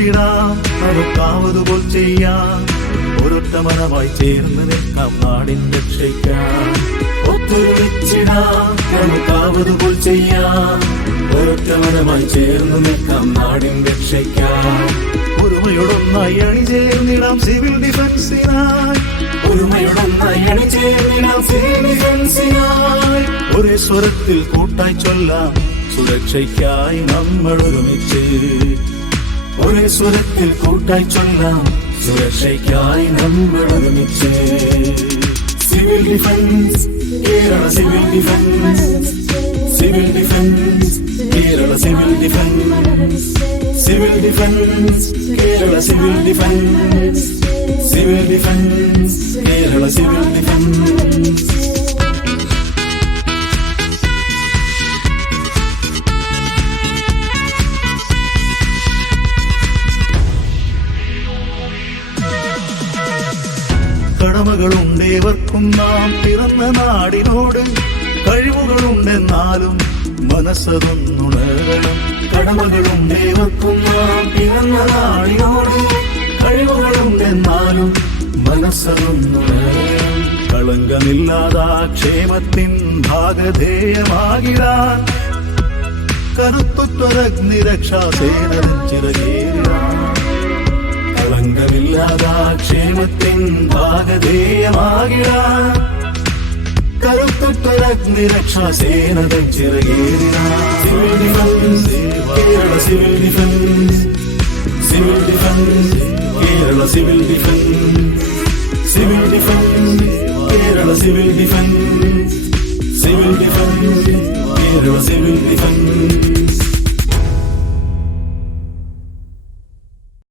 ഒരുമിച്ചിടാം, നമുക്കാവതുപോൽ ചെയ്യാം. ഒരൊറ്റ മനമായി ചേർന്ന് നിൽക്കാം നാടിൻ രക്ഷയ്ക്കാം. ഒത്തൊരുമിച്ചിടാം, നമുക്കാവതുപോൽ ചെയ്യാം. ഒരൊറ്റ മനമായി ചേർന്ന് നിൽക്കാം നാടിൻ രക്ഷയ്ക്കാം. ഒരുമയോടൊന്നായി അണിചേർന്നിടാം സിവിൽ ഡിഫൻസിനായി. ഒരുമയോടൊന്നായി അണിചേർന്നിടാം സിവിൽ ഡിഫൻസിനായി. ഒരേ സ്വരത്തിൽ കൂട്ടായി ചൊല്ലാം സുരക്ഷയ്ക്കായി നമ്മൾ ഒരുമിച്ച്. ഒരേ സ്വരത്തിൽ കൂട്ടായി ചൊല്ലാം സുരക്ഷയ്ക്കായി നമ്മൾ ഒരുമിച്ച്. Civil defence Kerala, civil defence, civil defence Kerala, civil defence, civil defence Kerala, civil defence, civil defence Kerala, civil defence. കടമകളുണ്ടേവർക്കും നാം പിറന്ന നാടിനോട്. കഴിവുകളുണ്ടെന്നാലും മനസ്സതൊന്നുണരണം. കടമകളുണ്ടേവർക്കും നാം പിറന്ന നാടിനോട്. കഴിവുകളുണ്ടെന്നാലും മനസ്സതൊന്നുണരണം. കളങ്കമില്ലാതാ ക്ഷേമത്തിൻ ഭാഗധേയമാകിടാൻ കരുത്തുത്വരഗ്നിരക്ഷാസേന ചിറകേറിടാൻ. കളങ്കമില്ലാതാ ക്ഷേമത്തിൻ ഭാഗധേയമാകിടാൻ കരുത്തുത്വരഗ്നിരക്ഷാസേന ചിറകേറിടാൻ. Civil defence Kerala, civil defence, civil defence Kerala, civil defence, civil defence Kerala, civil defence, civil defence Kerala, civil defence.